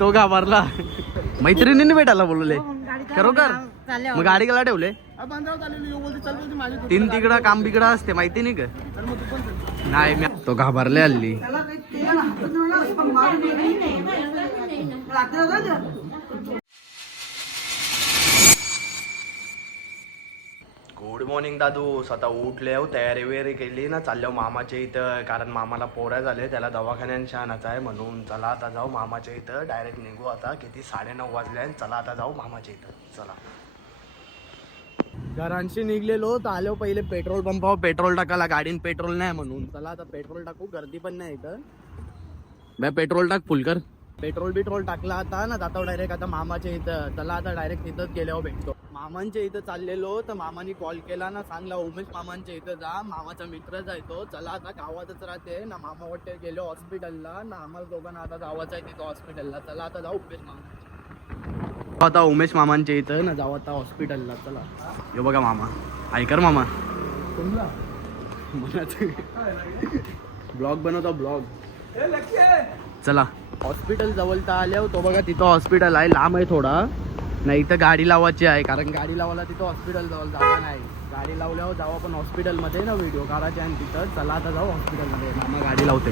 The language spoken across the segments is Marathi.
तो घाबरला. मैत्रिणीने भेटायला बोलवले खरोखर. मग गाडी गेला ठेवले तीन तिकडं काम बिकडं असते माहिती नाही का. नाही मी तो घाबरले हल्ली. गुड मॉर्निंग दादू. स्वतः उठले तयारी वगैरे केली ना चाललो मामाच्या इथं. कारण मामाला पोऱ्या झाले त्याला दवाखान्यात शानाचं आहे म्हणून. चला आता जाऊ मामाच्या इथं. डायरेक्ट निघू आता. किती 9:30 वाजले. चला आता जाऊ मामाच्या इथं. चला घरांशी निघलेलो तर आलो पहिले पेट्रोल पंपावर पेट्रोल टाकायला. गाडीन पेट्रोल नाही म्हणून. चला आता पेट्रोल टाकू. गर्दी पण नाही इथं. बाय पेट्रोल टाक फुल कर. पेट्रोल टाकला आता ना जातो डायरेक्ट आता मामाच्या इथं. चला आता डायरेक्ट तिथंच गेल्यावर भेटतो. मामांच्या इथं चाललेलो तर मामानी कॉल केला ना. सांगला उमेश मामांच्या इथं जा. मामाचा मित्रच आहे तो. चला आता गावातच राहते ना. मामा वाटते गेलो हॉस्पिटलला ना. आम्हाला दोघांना आता जावाचं आहे तिथं हॉस्पिटलला. चला आता जाऊ उमेश मामा. आता उमेश मामांच्या इथं ना जाऊ आता हॉस्पिटलला. चला हे बघा मामा. ऐकर मामा ब्लॉग बनवतो ब्लॉग. चला हॉस्पिटल जवळ तर आल्यावर तो बघा तिथं हॉस्पिटल आहे. लांब आहे थोडा. नाही तर गाडी लावायची आहे कारण गाडी लावायला तिथं हॉस्पिटल जवळ जागा नाही. गाडी लावल्यावर जाऊ आपण हॉस्पिटलमध्ये ना. व्हिडिओ काढायचे आणि तिथं. चला आता जाऊ हॉस्पिटलमध्ये. मामा गाडी लावते.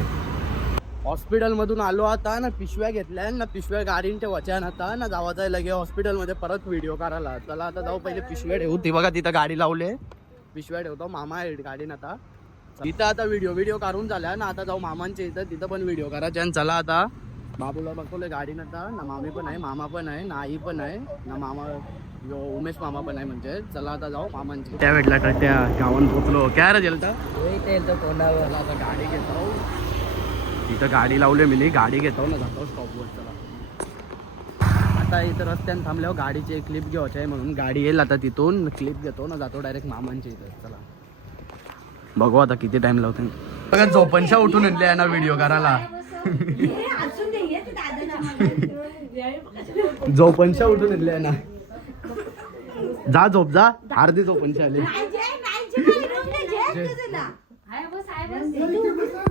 हॉस्पिटलमधून आलो आता ना. पिशव्या घेतल्या ना. पिशव्या गाडीने ठेवायच्या आता ना. जावाचं आहे लगे हॉस्पिटलमध्ये परत व्हिडिओ काढायला. चला आता जाऊ. पहिले पिशव्या ठेवू. ती बघा तिथं गाडी लावले. पिशव्या ठेवतो. मामा आहे गाडीन आता. तिथं आता व्हिडिओ काढून झाल्या ना. आता जाऊ मामांच्या इथं. तिथं पण व्हिडिओ करायचे. आणि चला आता बाबूला बघतोय गाडीनं आता ना. मामी पण आहे मामा पण आहे ना. आई पण आहे ना. मामा उमेश मामा पण आहे म्हणजे. चला आता जाऊ मामांची. त्या भेटला त्या गावात पोचलो. काय रे गेलता तोंडावर. आता गाडी घेतो. इथं गाडी लावली मी. गाडी घेतो ना जातो स्टॉपवर. चला आता इथं रस्त्याने थांबल्यावर गाडीची एक क्लिप घ्यायची आहे म्हणून गाडी येईल आता तिथून. क्लिप घेतो ना जातो डायरेक्ट मामांच्या इथं. चला बघू आता किती टाइम लावतो. बघा झोपणशा उठून आणले आहे ना व्हिडिओ करायला. झोपणशा उठून आणले आहे ना. जा झोप जा. अर्धी झोपणशा आली.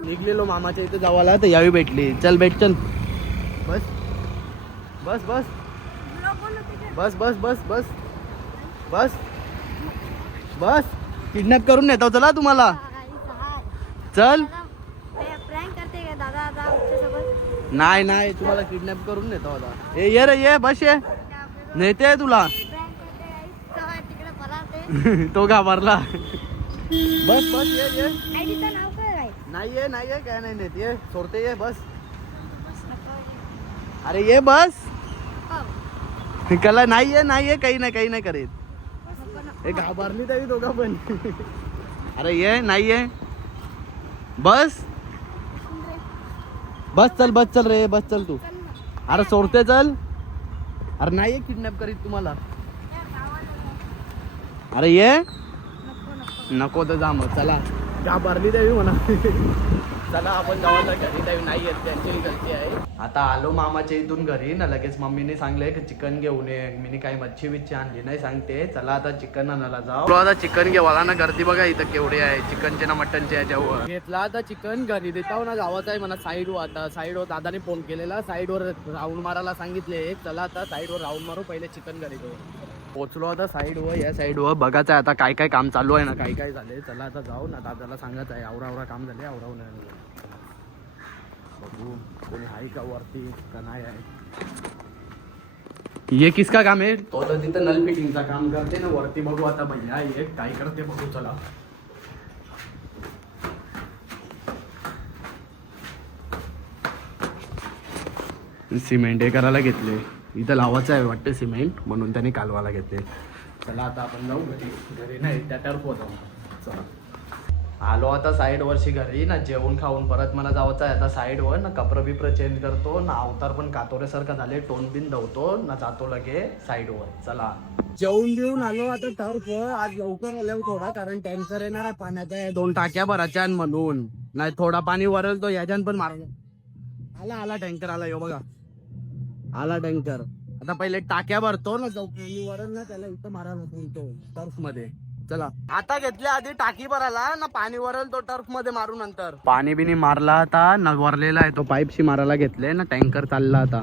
निघलेलो मामाच्या इथं जावाला तर यावी भेटली. चल भेट चल. बस बस बस बस बस बस बस बस बस. किडनॅप करून नेतो चला तुम्हाला. चल नाही नाही तुम्हाला किडनॅप करून नेतो आता. ये रे ये बस ये. नेते तुला. तो घाबरला. बस बस ये ये. नाही ये नाही ये काय नाही नेत. ये सोडते ये बस. अरे ये बस. कला नाही ये नाही ये. काही नाही करीत. हे घाबरली तरी दोघा पण. अरे ये नाही ये. बस बस चल बस चल रे. बस चल तू. अरे सोडते चल. अरे नाही ये किडनॅप करीत तुम्हाला. अरे ये नको तर जा मग. चला घाबरली तरी म्हणा. चला आपण गावाला घरी जाऊ. नाही येत त्यांची गलती आहे. आता आलो मामाच्या इथून घरी ना. लगेच मम्मीने सांगले की चिकन घेऊन ये. मी काही मच्छी बिच्छी आणली नाही सांगते. चला आता चिकन आणायला जाऊ. आता चिकन घेवाला ना. गर्दी बघा इथं केवढी आहे. चिकनचे ना मटनचे याच्यावर घेतला आता चिकन. घरी देताव ना गावात आहे म्हणा. साईडवर आता साईडवर दादाने फोन केलेला. साईडवर राऊंड मारायला सांगितले. चला आता साईडवर राऊंड मारू. पहिले चिकन घरी घेऊ. पोचलो आता साईडवर. या साईडवर बघायचं आहे आता काय काय काम चालू आहे ना. काय काय झाले. चला आता जाऊ ना. दादाला सांगायचं आहे आवरा काम झाले. आवराव नाही बघू कोणी आहे का वरती का नाही आहे. ये किसका काम आहे. तो तर तिथं नल फिटिंगचा काम करते ना वरती. बघू आता भैया ये काय करते बघू. चला सिमेंट हे करायला घेतले. इथं लावायचं आहे वाटतं सिमेंट म्हणून त्याने कालवाला घेतले. चला आता आपण जाऊ घरी नाही त्या टर्फवर जाऊ. चला आलो आता साईडवरशी घरी ना. जेवण खाऊन परत मला जायचं आहे आता साईडवर ना. कपडे बिपरं चेंज करतो ना. अवतार पण कातोरेसारखा झाले. टोन बिन धवतो ना. जातो लगे साईडवर. चला जेवून घेऊन आलो आता टर्फवर. आज लवकर आलो थोडा कारण टँकर येणार आहे पाण्याचा. 2 टाक्या भरायच्या म्हणून. नाही थोडा पाणी वरल तो याच्यान पण मारला. आला टँकर आला. यो बघा आला टँकर. आता पहिले टाक्या भरतो ना. पाणी वरल ना त्याला इथं मारायला तो टर्फ मध्ये. चला आता घेतल्या आधी टाकी भरायला ना पाणी वरल तो टर्फ मध्ये मारू नंतर. पाणी बिनी मारला आता ना वरलेला आहे तो पाईपशी मारायला घेतले ना टँकर चालला आता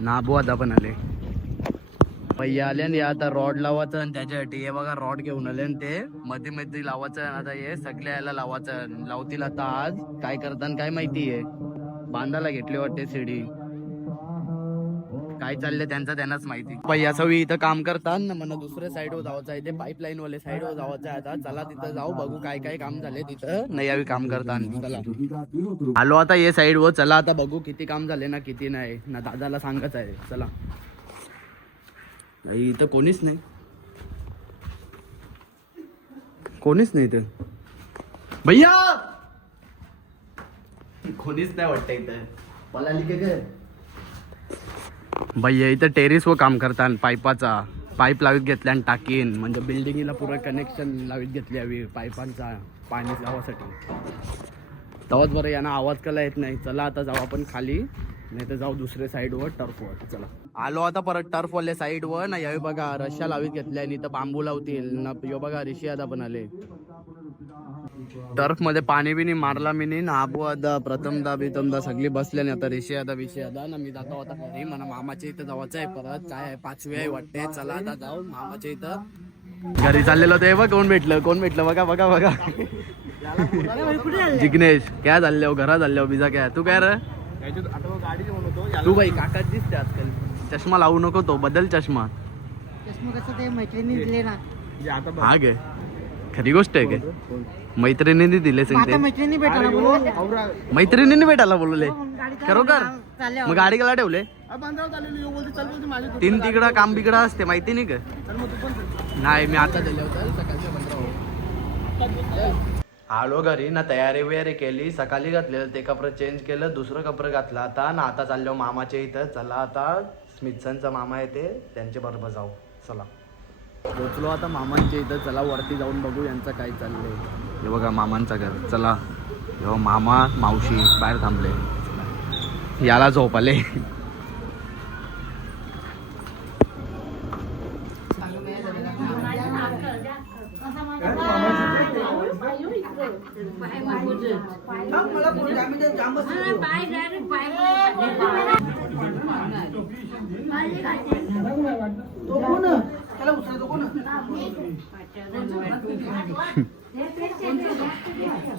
नाबू आता पण आले भैया आले आणि आता रॉड लावायचं आणि त्याच्यासाठी हे बघा रॉड घेऊन आले आणि ते मध्ये मध्ये लावायचं आता हे सगळ्या याला लावायचं लावतील आता आज काय करतात काय माहिती आहे बांधायला घेतली वाटते सीडी काय चाललंय त्यांनाच माहिती. भैया सवी इथं काम करतात ना मला दुसऱ्या साईडवर जायचं आहे ते पाईपलाईन वाले साईडवर जायचं आहे आता चला तिथं जाऊ बघू काय काय काम झाले तिथं नाही यावी काम करतात. चला आलो आता ये साईडवर चला आता बघू किती काम झाले ना किती नाही ना दादाला सांगत आहे. चला इथं कोणीच नाही इथं भैया कोणीच नाही वाटतं इथं मला लिखे भैया इथं टेरेस वर काम करतात पाईपाचा पाईप लावित घेतल्या आणि टाकीन म्हणजे बिल्डिंगला पुरं कनेक्शन लावित घेतली हवी पाईपांचा पाणी लावासाठी तेव्हाच बरं यांना आवाज कला येत नाही. चला आता जाऊ आपण खाली नाही तर जाऊ दुसऱ्या साईडवर टर्फवर. चला आलो आता परत टर्फवाल्या साईडवर ना यावेळी बघा रश्या लावित घेतल्या आणि इथं बांबू लावतील ना यो बघा ऋषी आता पण आले टर्फ मध्ये पाणी बिनी मारला मी ना आबू आता प्रथमदा बितमदा सगळी बसले आणि आता ऋषी आता विषय आता ना मी जातो आता घरी मला मामाच्या इथं जायचं आहे परत काय आहे 5वी आहे वाटते. चला आता जाऊ मामाच्या इथं घरी चाललेलं होतं बघ कोण भेटलं बघा जिग्नेश काय चालले घरा चालले बिजा काय तू काय रे तू बाई काकाच दिसते आजकाल चष्मा लावू नको तो बदल चष्मा हा गे खरी गोष्ट आहे काय मैत्रिणींनी दिले मैत्रिणींनी भेटायला बोलवले खरोखर मग गाडी गेला ठेवले 3 तिकडं काम बिकडं असते माहिती नाही का नाही मी आता दिले होतं सकाळच्या 15 आलो घरी ना तयारी वगैरे केली सकाळी घातलेलं ते कपडे चेंज केलं दुसरं कपडे घातलं आता ना आता चाललो मामाच्या इथं. चला आता स्मिथसनचा मामा येते त्यांच्या बरोबर जाऊ. चला पोचलो आता मामांच्या इथं. चला वरती जाऊन बघू यांचं काय चाललंय. हे बघा मामांचं घर. चला हे मामा मावशी बाहेर थांबले याला झोप आले.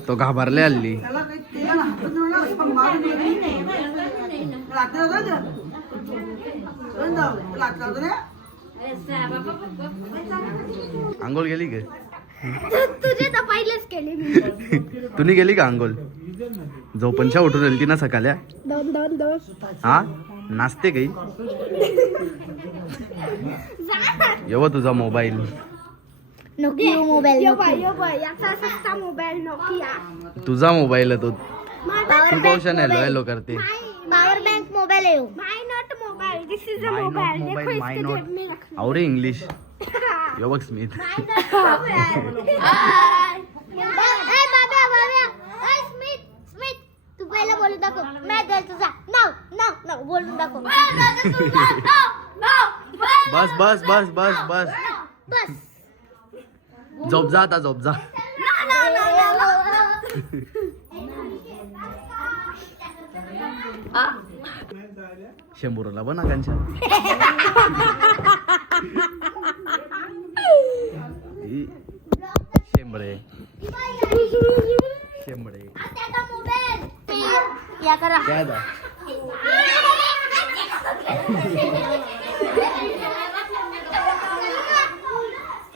तो घाबरले हल्ली. आंघोळ गेली का तुझे तर पहिलेच केली तुम्ही गेली का आंघोळ झोपणच्या उठून आली ना सकाळ्या हा नाचते काही येव तुझा मोबाईल तुझा मोबाईल आहे तो तू कौशन हॅलो करते पॉवर बैंक मोबाईल आहे my not mobile this is a mobile देखो इसके जेब में रखना और इंग्लिश यो बघ स्मिथ तू पहिला बोलून दाखव मैं घर तुझा नाव बोलून दाखव बस बस बस बस बस बस झोप जा आता झोप जा शंभूरला बना कांच्या शेंबडे शेंबडे या करा काय दा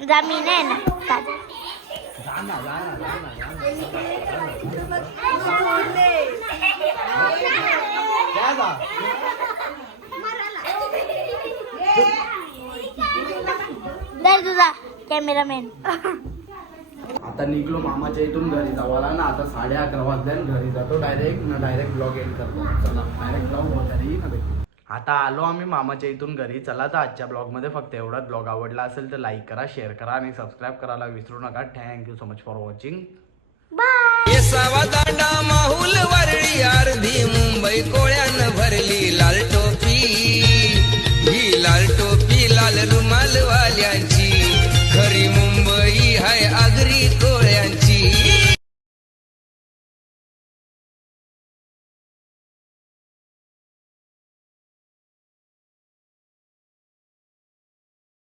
जमीन आहे ना दर तुझा कॅमेरामॅन. आता निघलो मामाच्या इथून घरी जावाला ना आता 11:30 वाजले घरी जातो डायरेक्ट ब्लॉग एंड करतो. चला डायरेक्ट जाऊ घरी ना. आता आलो आम्ही मामाच्या इथून घरी. चला तर आजच्या ब्लॉग मध्ये फक्त एवढाच. ब्लॉग आवडला असेल तर लाईक करा शेअर करा आणि सबस्क्राईब करायला विसरू नका. Thank you so much for watching. Bye. Danda Mahul Worli अर्धी